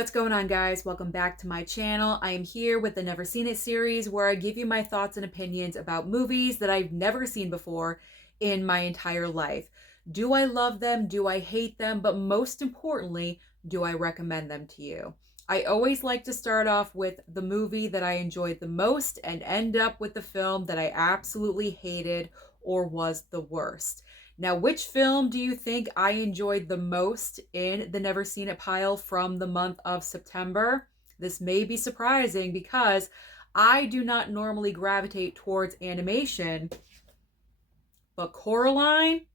What's going on, guys? Welcome back to my channel. I am here with the Never Seen It series where I give you my thoughts and opinions about movies that I've never seen before in my entire life. Do I love them? Do I hate them? But most importantly, do I recommend them to you? I always like to start off with the movie that I enjoyed the most and end up with the film that I absolutely hated or was the worst. Now, which film do you think I enjoyed the most in the Never Seen It pile from the month of September? This may be surprising because I do not normally gravitate towards animation, but Coraline,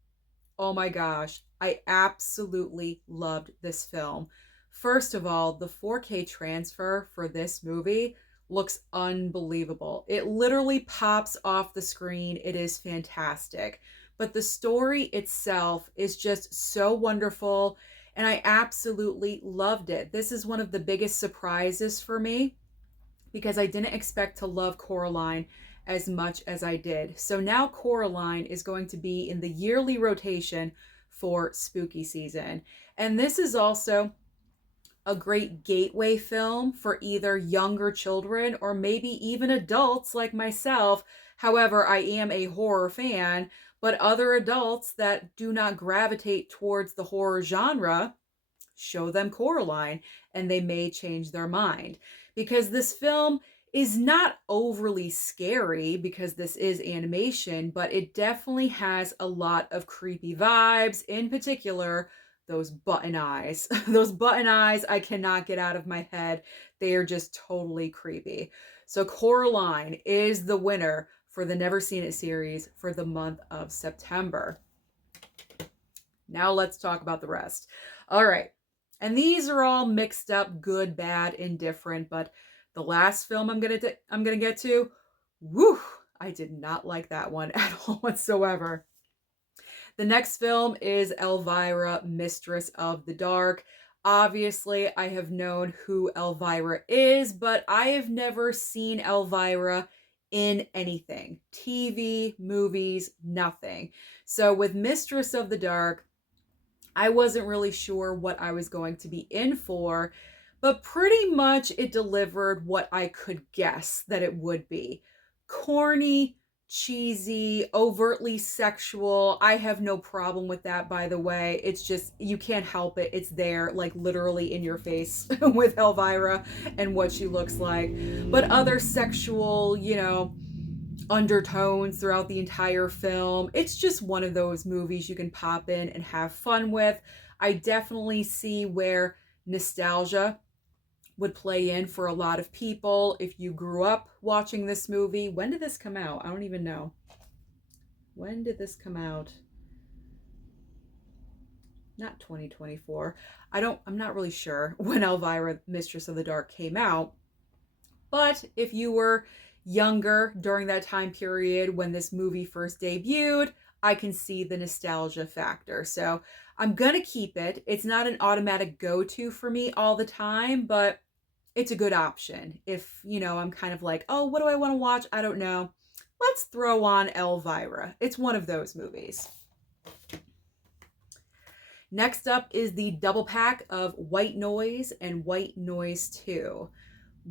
oh my gosh, I absolutely loved this film. First of all, the 4K transfer for this movie looks unbelievable. It literally pops off the screen. It is fantastic. But the story itself is just so wonderful, and I absolutely loved it. This is one of the biggest surprises for me because I didn't expect to love Coraline as much as I did. So now Coraline is going to be in the yearly rotation for spooky season. And this is also a great gateway film for either younger children or maybe even adults like myself. However, I am a horror fan, but other adults that do not gravitate towards the horror genre, show them Coraline and they may change their mind. Because this film is not overly scary because this is animation, but it definitely has a lot of creepy vibes, in particular those button eyes. Those button eyes I cannot get out of my head. They are just totally creepy. So Coraline is the winner for the Never Seen It series for the month of September. Now let's talk about the rest. All right. And these are all mixed up, good, bad, indifferent, but the last film I'm going to get to, whew, I did not like that one at all whatsoever. The next film is Elvira, Mistress of the Dark. Obviously, I have known who Elvira is, but I have never seen Elvira in anything. TV, movies, nothing. So with Mistress of the Dark, I wasn't really sure what I was going to be in for, but pretty much it delivered what I could guess that it would be. Corny, cheesy, overtly sexual. I have no problem with that, by the way. It's just, you can't help it. It's there, like literally in your face with Elvira and what she looks like. But other sexual, undertones throughout the entire film. It's just one of those movies you can pop in and have fun with. I definitely see where nostalgia would play in for a lot of people. If you grew up watching this movie, when did this come out? I don't even know. When did this come out? Not 2024. I'm not really sure when Elvira, Mistress of the Dark came out. But if you were younger during that time period when this movie first debuted, I can see the nostalgia factor. So I'm gonna keep it. It's not an automatic go-to for me all the time, but it's a good option. If, I'm kind of like, oh, what do I want to watch? I don't know. Let's throw on Elvira. It's one of those movies. Next up is the double pack of White Noise and White Noise 2.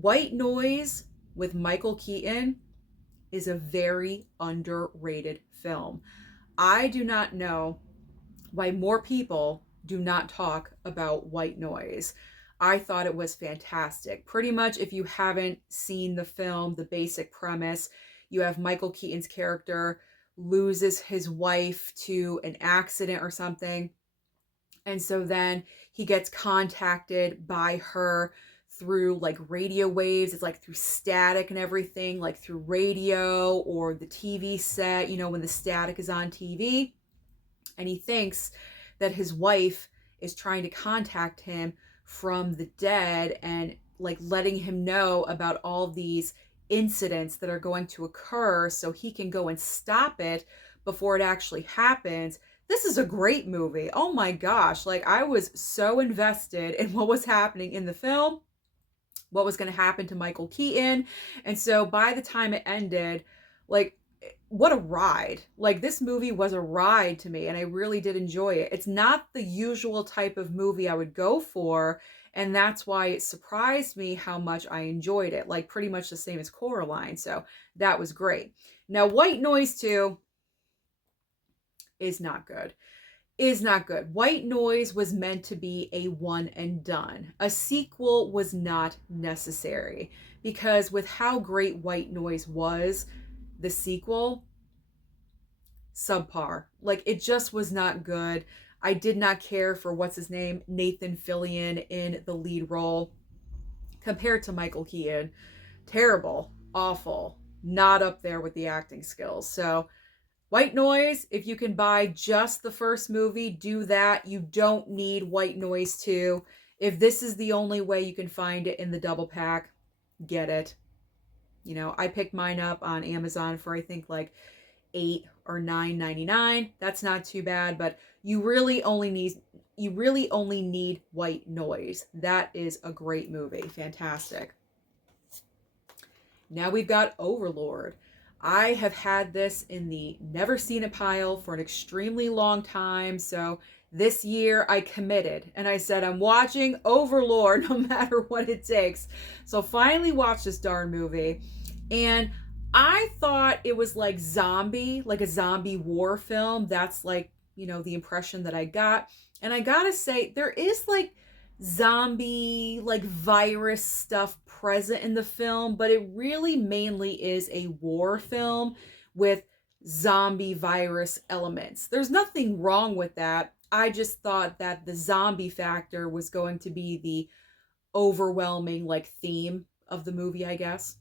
White Noise with Michael Keaton is a very underrated film. I do not know why more people do not talk about White Noise. I thought it was fantastic. Pretty much, if you haven't seen the film, the basic premise, you have Michael Keaton's character loses his wife to an accident or something. And so then he gets contacted by her through like radio waves. It's like through static and everything, like through radio or the TV set, when the static is on TV. And he thinks that his wife is trying to contact him from the dead and like letting him know about all these incidents that are going to occur so he can go and stop it before it actually happens. This is a great movie. Oh my gosh. Like, I was so invested in what was happening in the film, what was going to happen to Michael Keaton. And so by the time it ended, like, what a ride. Like, this movie was a ride to me, and I really did enjoy it. It's not the usual type of movie I would go for, and that's why it surprised me how much I enjoyed it. Like, pretty much the same as Coraline, so that was great. Now, White Noise 2 is not good. Is not good. White Noise was meant to be a one and done. A sequel was not necessary, because with how great White Noise was, the sequel, subpar. Like, it just was not good. I did not care for what's his name, Nathan Fillion, in the lead role compared to Michael Keaton. Terrible, awful, not up there with the acting skills. So White Noise, if you can buy just the first movie, do that. You don't need White Noise 2. If this is the only way you can find it in the double pack, get it. You know, I picked mine up on Amazon for I think like $8 or $9.99. That's not too bad, but you really only need White Noise. That is a great movie. Fantastic. Now we've got Overlord. I have had this in the never seen it pile for an extremely long time. So this year I committed and I said, I'm watching Overlord no matter what it takes. So finally watched this darn movie. And I thought it was like a zombie war film. That's like, you know, the impression that I got. And I gotta say, there is like zombie, like virus stuff present in the film, but it really mainly is a war film with zombie virus elements. There's nothing wrong with that. I just thought that the zombie factor was going to be the overwhelming like theme of the movie, I guess.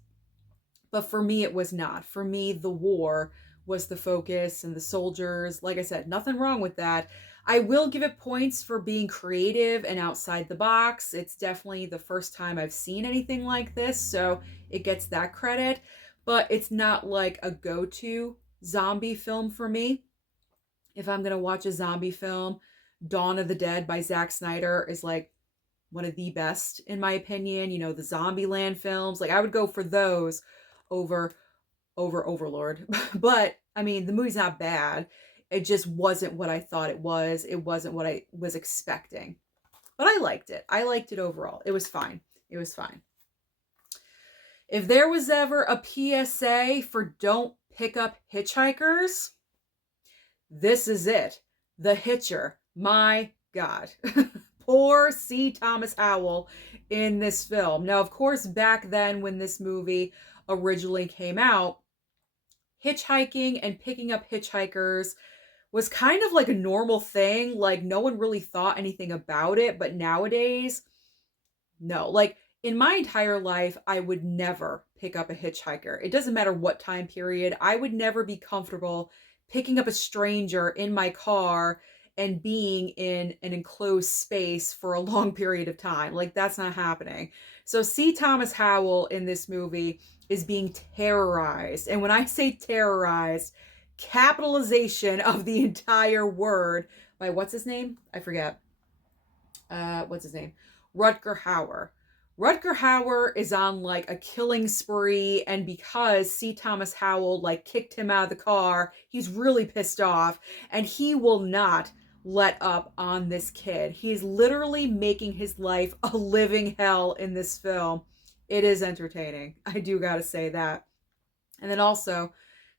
But for me, it was not. For me, the war was the focus and the soldiers. Like I said, nothing wrong with that. I will give it points for being creative and outside the box. It's definitely the first time I've seen anything like this, so it gets that credit. But it's not like a go-to zombie film for me. If I'm going to watch a zombie film, Dawn of the Dead by Zack Snyder is like one of the best, in my opinion. You know, the Zombieland films. Like, I would go for those over Overlord. But I mean, the movie's not bad. It just wasn't what I thought it was. It wasn't what I was expecting. But I liked it. I liked it overall. It was fine. It was fine. If there was ever a PSA for don't pick up hitchhikers, this is it. The Hitcher. My God. Poor C. Thomas Howell in this film. Now, of course, back then when this movie originally came out, hitchhiking and picking up hitchhikers was kind of like a normal thing. Like, no one really thought anything about it. But nowadays, no. Like, in my entire life, I would never pick up a hitchhiker. It doesn't matter what time period. I would never be comfortable picking up a stranger in my car and being in an enclosed space for a long period of time. Like, that's not happening. So C. Thomas Howell in this movie is being terrorized. And when I say terrorized, capitalization of the entire word by what's his name? I forget. What's his name? Rutger Hauer. Rutger Hauer is on like a killing spree, and because C. Thomas Howell like kicked him out of the car, he's really pissed off, and he will not let up on this kid. He's literally making his life a living hell in this film. It is entertaining. I do gotta say that. And then also,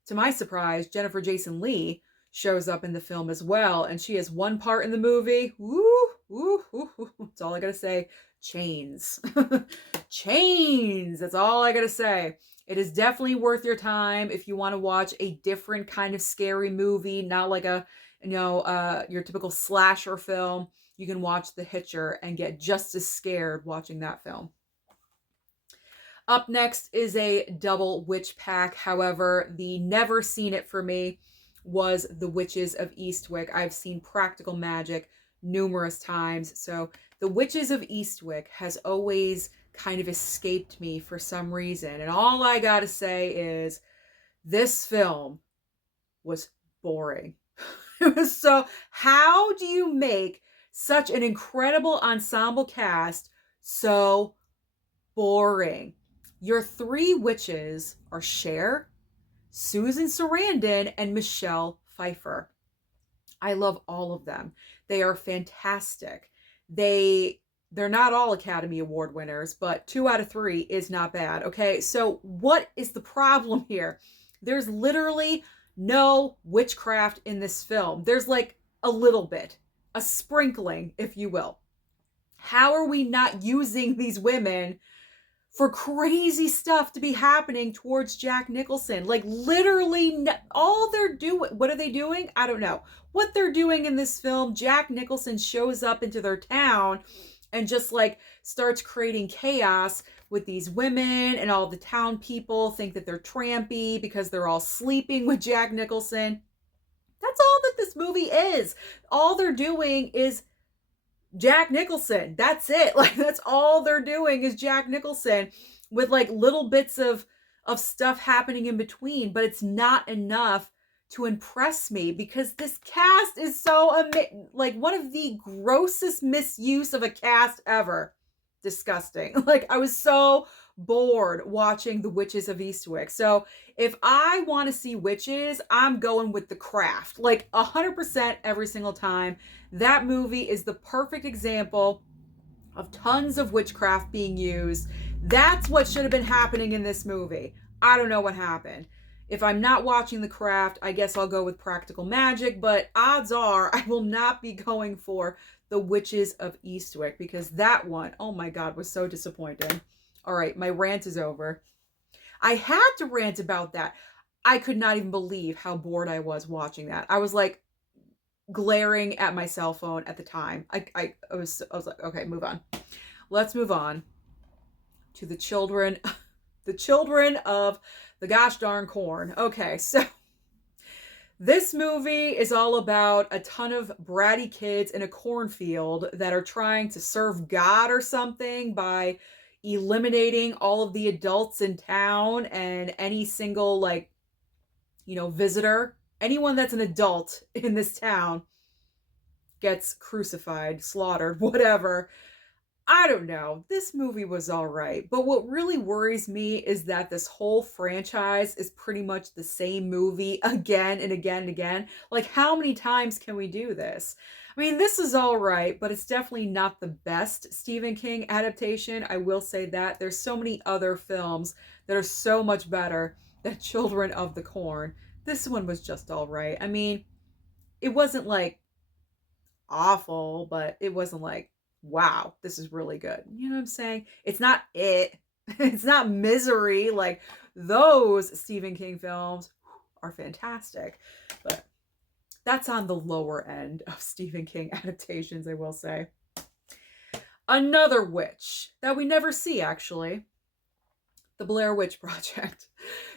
to my surprise, Jennifer Jason Leigh shows up in the film as well, and she has one part in the movie. Woo, woo, woo, woo. That's all I gotta say. Chains. Chains. That's all I gotta say. It is definitely worth your time if you want to watch a different kind of scary movie, not like a, your typical slasher film. You can watch The Hitcher and get just as scared watching that film. Up next is a double witch pack. However, the never seen it for me was The Witches of Eastwick. I've seen Practical Magic numerous times. So The Witches of Eastwick has always kind of escaped me for some reason. And all I gotta say is this film was boring. It was so, how do you make such an incredible ensemble cast so boring? Your three witches are Cher, Susan Sarandon and Michelle Pfeiffer. I love all of them. They are fantastic. They're not all Academy Award winners, but 2 out of 3 is not bad. Okay, so what is the problem here? There's literally no witchcraft in this film. There's like a little bit, a sprinkling, if you will. How are we not using these women for crazy stuff to be happening towards Jack Nicholson? Like literally all they're doing, what are they doing? I don't know. What they're doing in this film, Jack Nicholson shows up into their town and just like starts creating chaos with these women, and all the town people think that they're trampy because they're all sleeping with Jack Nicholson. That's all that this movie is. All they're doing is Jack Nicholson. That's it. Like that's all they're doing is Jack Nicholson with like little bits of stuff happening in between, but it's not enough to impress me because this cast is so like one of the grossest misuse of a cast ever. Disgusting. Like I was so bored watching The Witches of Eastwick. So if I want to see witches, I'm going with The Craft. Like 100% every single time. That movie is the perfect example of tons of witchcraft being used. That's what should have been happening in this movie. I don't know what happened. If I'm not watching The Craft, I guess I'll go with Practical Magic, but odds are I will not be going for The Witches of Eastwick because that one, oh my God, was so disappointing. All right, my rant is over. I had to rant about that. I could not even believe how bored I was watching that. I was like glaring at my cell phone at the time. I was like, okay, move on. Let's move on to the children of the gosh darn corn. Okay, so this movie is all about a ton of bratty kids in a cornfield that are trying to serve God or something by eliminating all of the adults in town and any single like, visitor. Anyone that's an adult in this town gets crucified, slaughtered, whatever. I don't know. This movie was all right. But what really worries me is that this whole franchise is pretty much the same movie again and again and again. Like, how many times can we do this? I mean, this is all right, but it's definitely not the best Stephen King adaptation. I will say that. There's so many other films that are so much better than Children of the Corn. This one was just all right. I mean, it wasn't like awful, but it wasn't like, wow, this is really good. You know what I'm saying? It's not it. It's not Misery. Like those Stephen King films are fantastic. But that's on the lower end of Stephen King adaptations, I will say. Another witch that we never see, actually. The Blair Witch Project.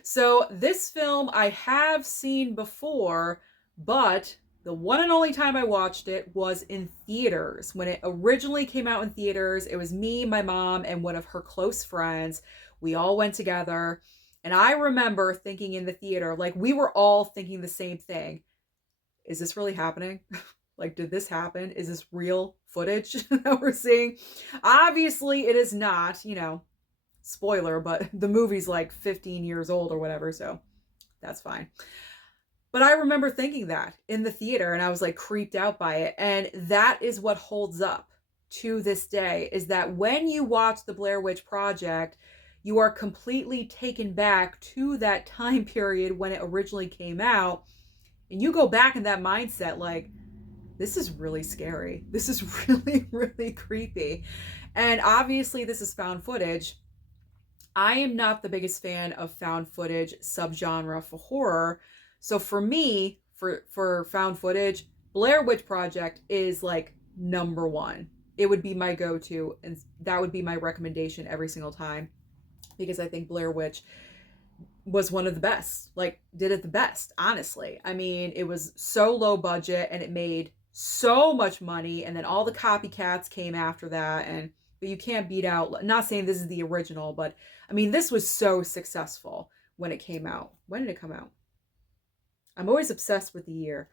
So this film I have seen before, but the one and only time I watched it was in theaters. When it originally came out in theaters, it was me, my mom, and one of her close friends. We all went together. And I remember thinking in the theater, like we were all thinking the same thing. Is this really happening? Like, did this happen? Is this real footage that we're seeing? Obviously, it is not, spoiler, but the movie's like 15 years old or whatever, so that's fine. But I remember thinking that in the theater, and I was like creeped out by it. And that is what holds up to this day, is that when you watch the Blair Witch Project, you are completely taken back to that time period when it originally came out. And you go back in that mindset like, this is really scary. This is really, really creepy. And obviously this is found footage. I am not the biggest fan of found footage subgenre for horror. So for me, for found footage, Blair Witch Project is like number one. It would be my go-to, and that would be my recommendation every single time, because I think Blair Witch was one of the best, like did it the best, honestly. I mean, it was so low budget and it made so much money, and then all the copycats came after that, but you can't beat out, not saying this is the original, but I mean, this was so successful when it came out. When did it come out? I'm always obsessed with the year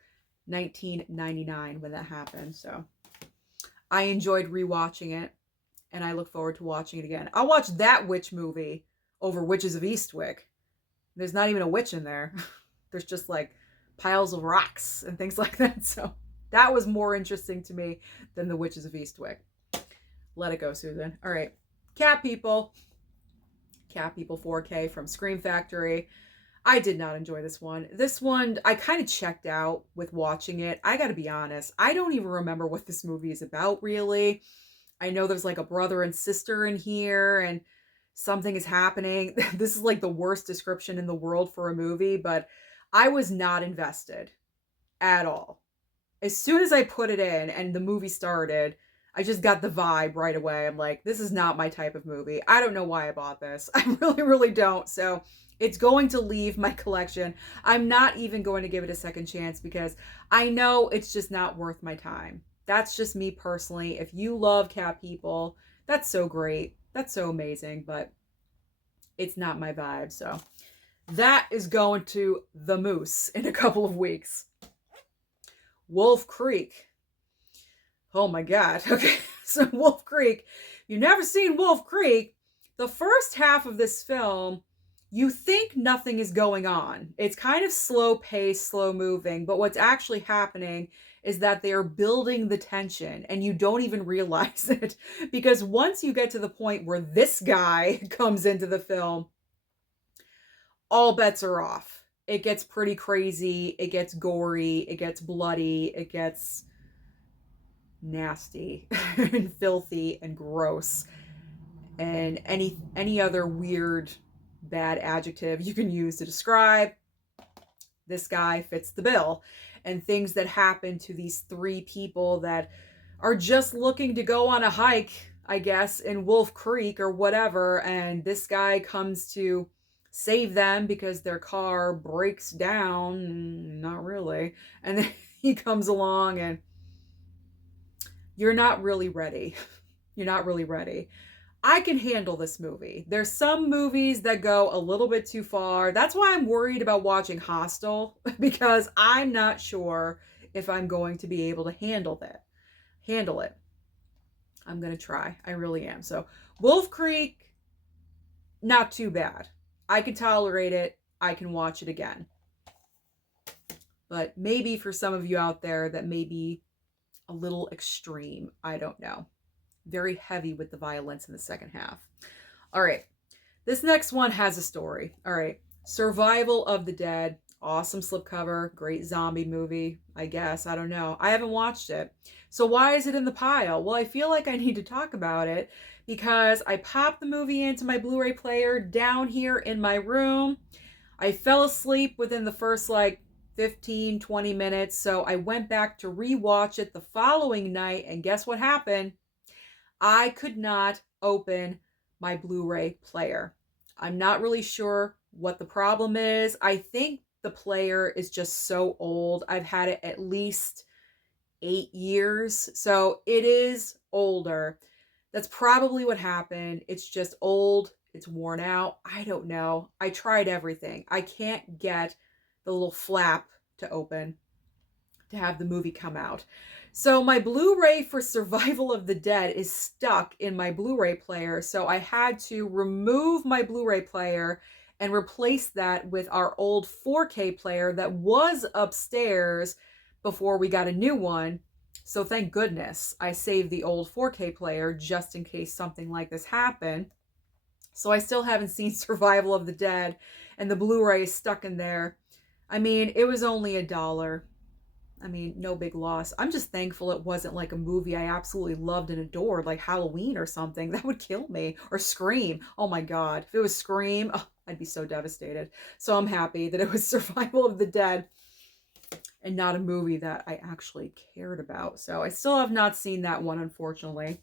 1999 when that happened. So I enjoyed rewatching it, and I look forward to watching it again. I'll watch that witch movie over Witches of Eastwick There's not even a witch in there. There's just like piles of rocks and things like that. So that was more interesting to me than the Witches of Eastwick. Let it go, Susan. All right. Cat People. Cat People 4K from Scream Factory. I did not enjoy this one. This one, I kind of checked out with watching it. I gotta be honest, I don't even remember what this movie is about, really. I know there's like a brother and sister in here, and something is happening. This is like the worst description in the world for a movie, but I was not invested at all. As soon as I put it in and the movie started, I just got the vibe right away. I'm like, this is not my type of movie. I don't know why I bought this. I really, really don't. So it's going to leave my collection. I'm not even going to give it a second chance because I know it's just not worth my time. That's just me personally. If you love Cat People, that's so great. That's so amazing, but it's not my vibe. So that is going to the Moose in a couple of weeks. Wolf Creek. Oh my God. Okay. So Wolf Creek, if you've never seen Wolf Creek, the first half of this film, you think nothing is going on. It's kind of slow paced, slow moving, but what's actually happening is that they are building the tension and you don't even realize it, because once you get to the point where this guy comes into the film, all bets are off. It gets pretty crazy. It gets gory. It gets bloody. It gets nasty and filthy and gross and any other weird bad adjective you can use to describe this guy fits the bill. And things that happen to these three people that are just looking to go on a hike, I guess, in Wolf Creek or whatever, and this guy comes to save them because their car breaks down. Not really. And then he comes along and you're not really ready. You're not really ready. I can handle this movie. There's some movies that go a little bit too far. That's why I'm worried about watching Hostel, because I'm not sure if I'm going to be able to handle it. I'm going to try. I really am. So Wolf Creek, not too bad. I can tolerate it. I can watch it again. But maybe for some of you out there, that may be a little extreme. I don't know. Very heavy with the violence in the second half. All right. This next one has a story. All right. Survival of the Dead. Awesome slipcover. Great zombie movie, I guess. I don't know. I haven't watched it. So why is it in the pile? Well, I feel like I need to talk about it because I popped the movie into my Blu-ray player down here in my room. I fell asleep within the first 15, 20 minutes. So I went back to rewatch it the following night. And guess what happened? I could not open my Blu-ray player. I'm not really sure what the problem is. I think the player is just so old. I've had it at least 8 years. So it is older. That's probably what happened. It's just old. It's worn out. I don't know. I tried everything. I can't get the little flap to open to have the movie come out. So my Blu-ray for Survival of the Dead is stuck in my Blu-ray player. So I had to remove my Blu-ray player and replace that with our old 4K player that was upstairs before we got a new one. So thank goodness I saved the old 4K player just in case something like this happened. So I still haven't seen Survival of the Dead, and the Blu-ray is stuck in there. I mean, it was only $1. I mean, no big loss. I'm just thankful it wasn't like a movie I absolutely loved and adored, like Halloween or something. That would kill me. Or Scream. Oh my God. If it was Scream, I'd be so devastated. So I'm happy that it was Survival of the Dead and not a movie that I actually cared about. So I still have not seen that one, unfortunately.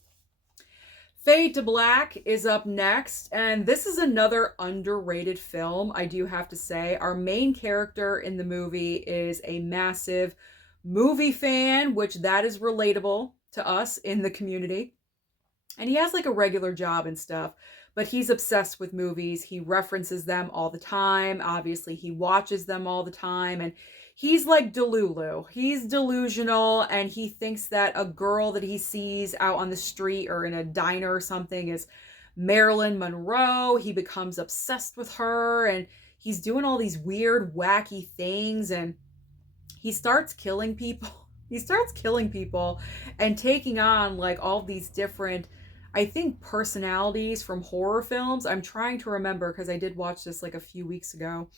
Fade to Black is up next, and this is another underrated film, I do have to say. Our main character in the movie is a massive movie fan, which that is relatable to us in the community. And he has a regular job and stuff, but he's obsessed with movies. He references them all the time. Obviously, he watches them all the time, and he's like Delulu. He's delusional, and he thinks that a girl that he sees out on the street or in a diner or something is Marilyn Monroe. He becomes obsessed with her, and he's doing all these weird, wacky things, and he starts killing people. He starts killing people and taking on like all these different, I think, personalities from horror films. I'm trying to remember because I did watch this like a few weeks ago.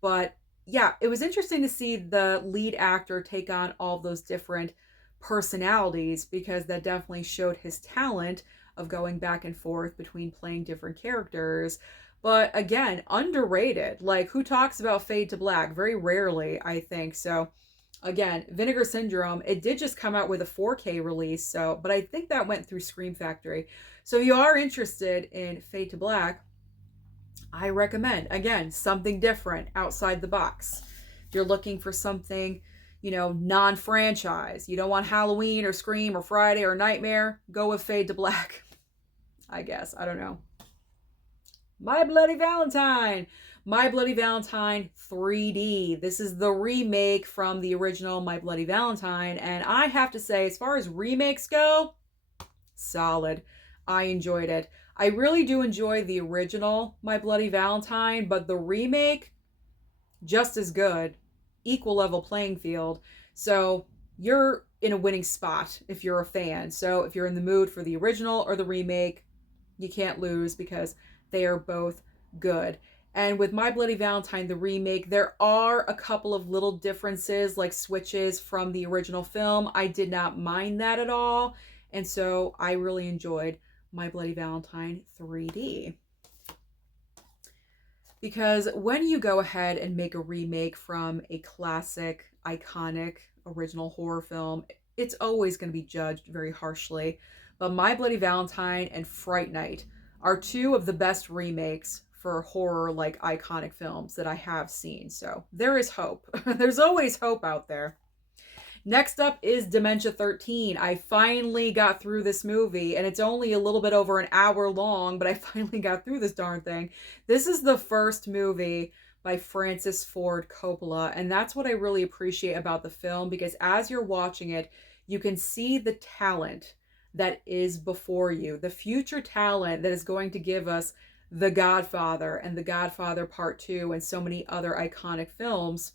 But yeah, it was interesting to see the lead actor take on all those different personalities, because that definitely showed his talent of going back and forth between playing different characters. But again, underrated. Like, who talks about Fade to Black? Very rarely, I think. So again, Vinegar Syndrome, it did just come out with a 4K release, so, but I think that went through Scream Factory. So if you are interested in Fade to Black, I recommend, again, something different outside the box. If you're looking for something, you know, non-franchise, you don't want Halloween or Scream or Friday or Nightmare, go with Fade to Black. I guess, I don't know. My Bloody Valentine. My Bloody Valentine 3D. This is the remake from the original My Bloody Valentine. And I have to say, as far as remakes go, solid. I enjoyed it. I really do enjoy the original My Bloody Valentine, but the remake, just as good. Equal level playing field. So you're in a winning spot if you're a fan. So if you're in the mood for the original or the remake, you can't lose, because they are both good. And with My Bloody Valentine, the remake, there are a couple of little differences, like switches from the original film. I did not mind that at all. And so I really enjoyed My Bloody Valentine 3D. Because when you go ahead and make a remake from a classic, iconic, original horror film, it's always going to be judged very harshly. But My Bloody Valentine and Fright Night are two of the best remakes for horror, like, iconic films that I have seen. So there is hope. There's always hope out there. Next up is Dementia 13. I finally got through this movie, and it's only a little bit over an hour long, but I finally got through this darn thing. This is the first movie by Francis Ford Coppola, and that's what I really appreciate about the film, because as you're watching it, you can see the talent that is before you, the future talent that is going to give us The Godfather and The Godfather Part 2 and so many other iconic films.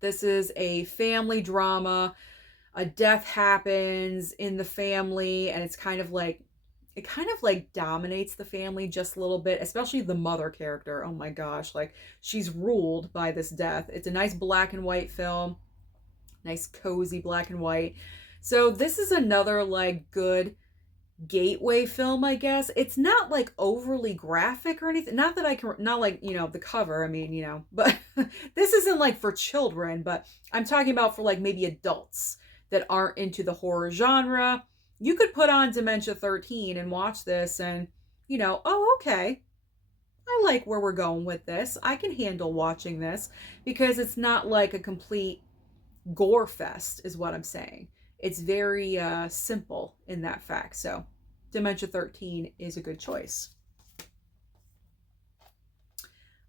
This is a family drama. A death happens in the family, and it's kind of like, it kind of like dominates the family just a little bit, especially the mother character. Oh my gosh, like, she's ruled by this death. It's a nice black and white film, nice cozy black and white. So this is another like good gateway film, I guess. It's not like overly graphic or anything. Not that I can, not like, you know, the cover, I mean, you know, but this isn't like for children, but I'm talking about for like maybe adults that aren't into the horror genre. You could put on Dementia 13 and watch this and, you know, oh, okay, I like where we're going with this. I can handle watching this, because it's not like a complete gore fest is what I'm saying. It's very simple in that fact. So Dementia 13 is a good choice.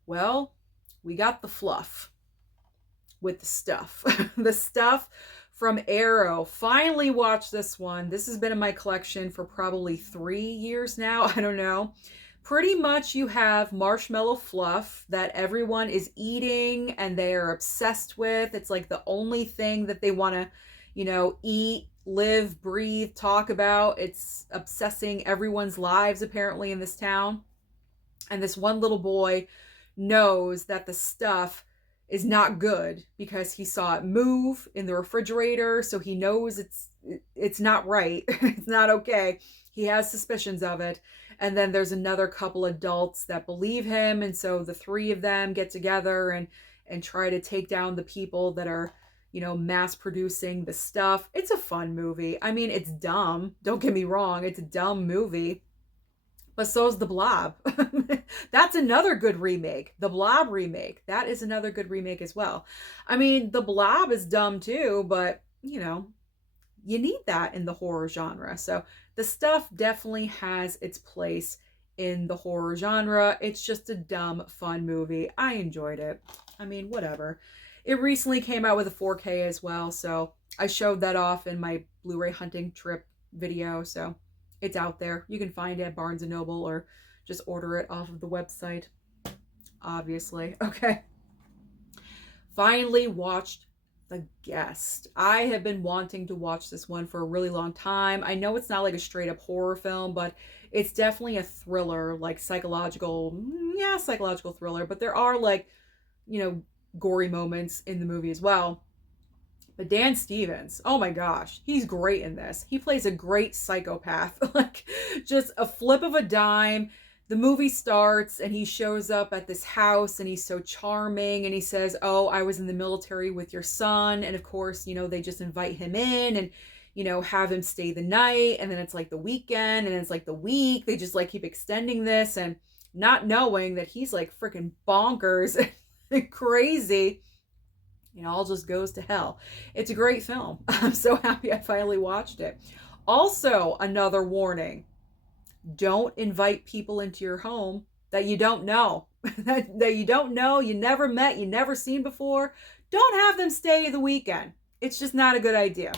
Well, we got the fluff with the stuff. The stuff from Arrow. Finally watched this one. This has been in my collection for probably 3 years now. I don't know. Pretty much you have marshmallow fluff that everyone is eating and they are obsessed with. It's like the only thing that they want to, you know, eat, live, breathe, talk about. It's obsessing everyone's lives apparently in this town. And this one little boy knows that the stuff is not good because he saw it move in the refrigerator, so he knows it's not right. It's not okay. He has suspicions of it. And then there's another couple adults that believe him, and so the three of them get together and try to take down the people that are, you know, mass producing the stuff. It's a fun movie. I mean, it's dumb. Don't get me wrong. It's a dumb movie. But so's The Blob. That's another good remake. The Blob remake. That is another good remake as well. I mean, The Blob is dumb too, but, you know, you need that in the horror genre. So the stuff definitely has its place in the horror genre. It's just a dumb, fun movie. I enjoyed it. I mean, whatever. It recently came out with a 4K as well, so I showed that off in my Blu-ray hunting trip video, so it's out there. You can find it at Barnes & Noble or just order it off of the website. obviously. Okay. Finally watched The Guest. I have been wanting to watch this one for a really long time. I know it's not like a straight up horror film, but it's definitely a thriller, like psychological, yeah, psychological thriller. But there are like, you know, gory moments in the movie as well. But Dan Stevens, oh my gosh, he's great in this. He plays a great psychopath. Like, just a flip of a dime. The movie starts and he shows up at this house and he's so charming and he says, "Oh, I was in the military with your son." And of course, you know, they just invite him in and, you know, have him stay the night. And then it's like the weekend and it's like the week. They just like keep extending this and not knowing that he's like freaking bonkers and crazy. You know, all just goes to hell. It's a great film. I'm so happy I finally watched it. Also, another warning: don't invite people into your home that you don't know, that you don't know, you never met, you never seen before. Don't have them stay the weekend. It's just not a good idea.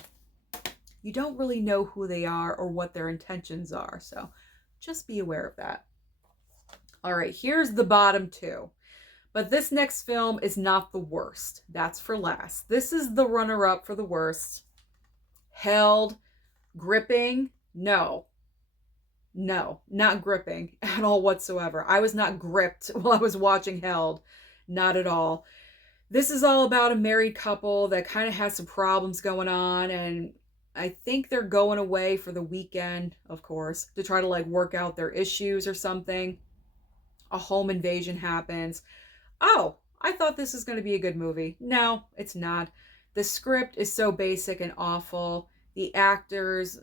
You don't really know who they are or what their intentions are, so just be aware of that. All right, here's the bottom two. But this next film is not the worst. That's for last. This is the runner-up for the worst. Held. Gripping. No, not gripping at all whatsoever. I was not gripped while I was watching Held. Not at all. This is all about a married couple that kind of has some problems going on, and I think they're going away for the weekend, of course, to try to like work out their issues or something. A home invasion happens. Oh, I thought this was going to be a good movie. No, it's not. The script is so basic and awful. The actors,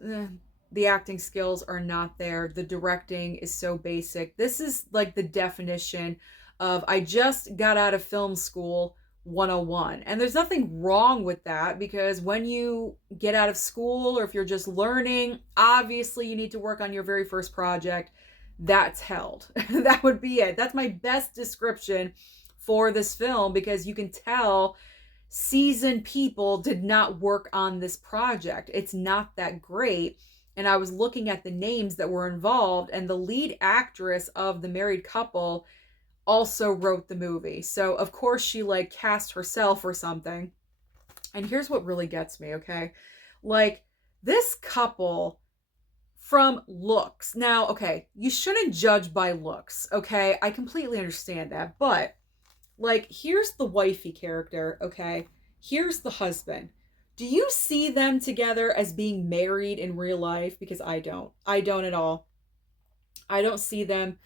the acting skills are not there. The directing is so basic. This is like the definition of I just got out of film school 101. And there's nothing wrong with that, because when you get out of school or if you're just learning, obviously you need to work on your very first project. That's Held. That would be it. That's my best description for this film, because you can tell seasoned people did not work on this project. It's not that great. And I was looking at the names that were involved, and the lead actress of the married couple also wrote the movie. So of course she like cast herself or something. And here's what really gets me, okay? Like, this couple, from looks. Now, okay, you shouldn't judge by looks, okay? I completely understand that, but like, here's the wifey character, okay? Here's the husband. Do you see them together as being married in real life? Because I don't. I don't at all. I don't see them.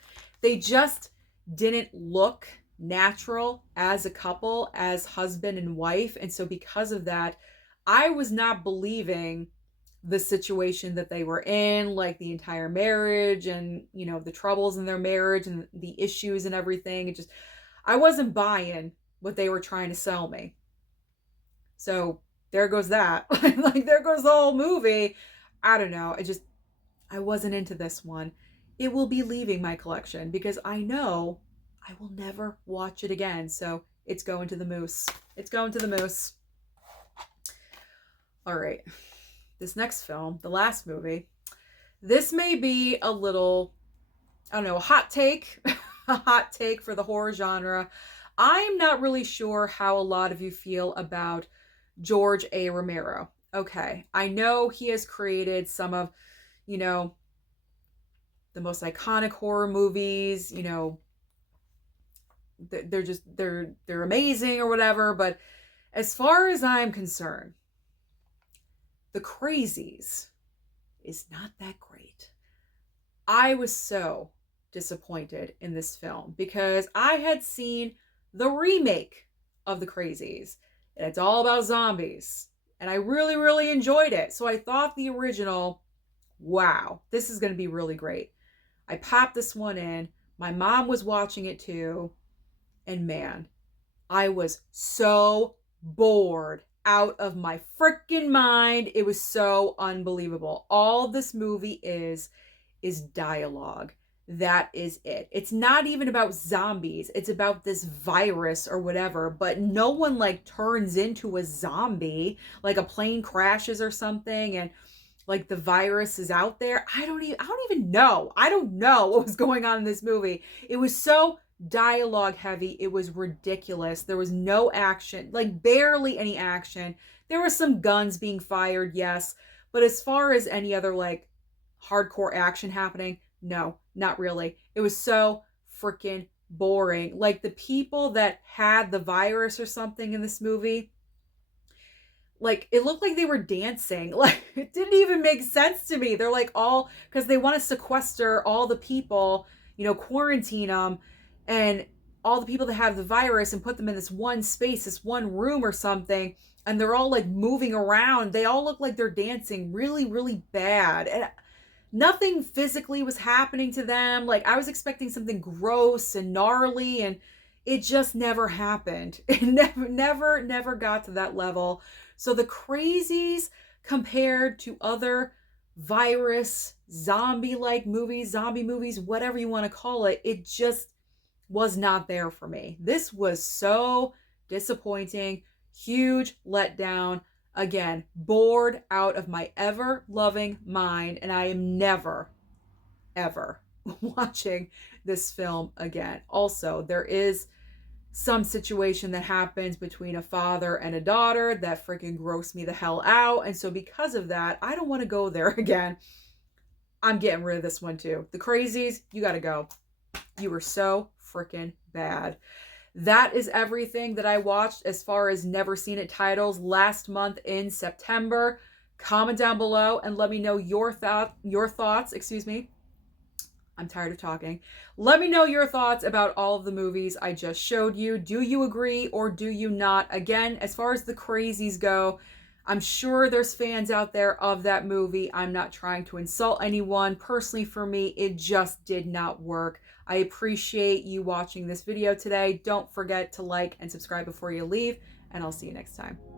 They just didn't look natural as a couple, as husband and wife. And so because of that, I was not believing the situation that they were in, like the entire marriage and, you know, the troubles in their marriage and the issues and everything. It just, I wasn't buying what they were trying to sell me. So there goes that. Like, there goes the whole movie. I don't know. I wasn't into this one. It will be leaving my collection because I know I will never watch it again. So it's going to the moose. It's going to the moose. All right. This next film, the last movie, this may be a little, I don't know, a hot take. A hot take for the horror genre. I'm not really sure how a lot of you feel about George A. Romero. Okay, I know he has created some of, you know, the most iconic horror movies. You know, they're amazing or whatever. But as far as I'm concerned, the Crazies is not that great. I was so disappointed in this film because I had seen the remake of the Crazies, and it's all about zombies, and I really, really enjoyed it. So I thought the original, wow, this is going to be really great. I popped this one in. My mom was watching it too, and man, I was so bored out of my freaking mind. It was so unbelievable. All this movie is dialogue. That is it. It's not even about zombies. It's about this virus or whatever, but no one like turns into a zombie, like a plane crashes or something and like the virus is out there. I don't even know. I don't know what was going on in this movie. It was so dialogue heavy. It was ridiculous. There was no action, like barely any action. There were some guns being fired, yes, but as far as any other like hardcore action happening, no, not really. It was so freaking boring. Like the people that had the virus or something in this movie, like it looked like they were dancing. Like it didn't even make sense to me. They're like all, because they want to sequester all the people, you know, quarantine them, and all the people that have the virus and put them in this one space, this one room or something, and they're all like moving around. They all look like they're dancing really, really bad. And nothing physically was happening to them. Like I was expecting something gross and gnarly, and it just never happened. It never got to that level. So the Crazies, compared to other virus zombie-like movies, zombie movies, whatever you want to call it, it just was not there for me. This was so disappointing, huge letdown. Again, bored out of my ever-loving mind, and I am never, ever watching this film again. Also, there is some situation that happens between a father and a daughter that freaking grossed me the hell out, and so because of that, I don't want to go there again. I'm getting rid of this one too. The Crazies, you gotta go. You were so freaking bad. That is everything that I watched as far as never seen it titles last month in September. Comment down below and let me know your thoughts, excuse me. I'm tired of talking. Let me know your thoughts about all of the movies I just showed you. Do you agree or do you not? Again, as far as the Crazies go, I'm sure there's fans out there of that movie. I'm not trying to insult anyone. Personally, for me, it just did not work. I appreciate you watching this video today. Don't forget to like and subscribe before you leave, and I'll see you next time.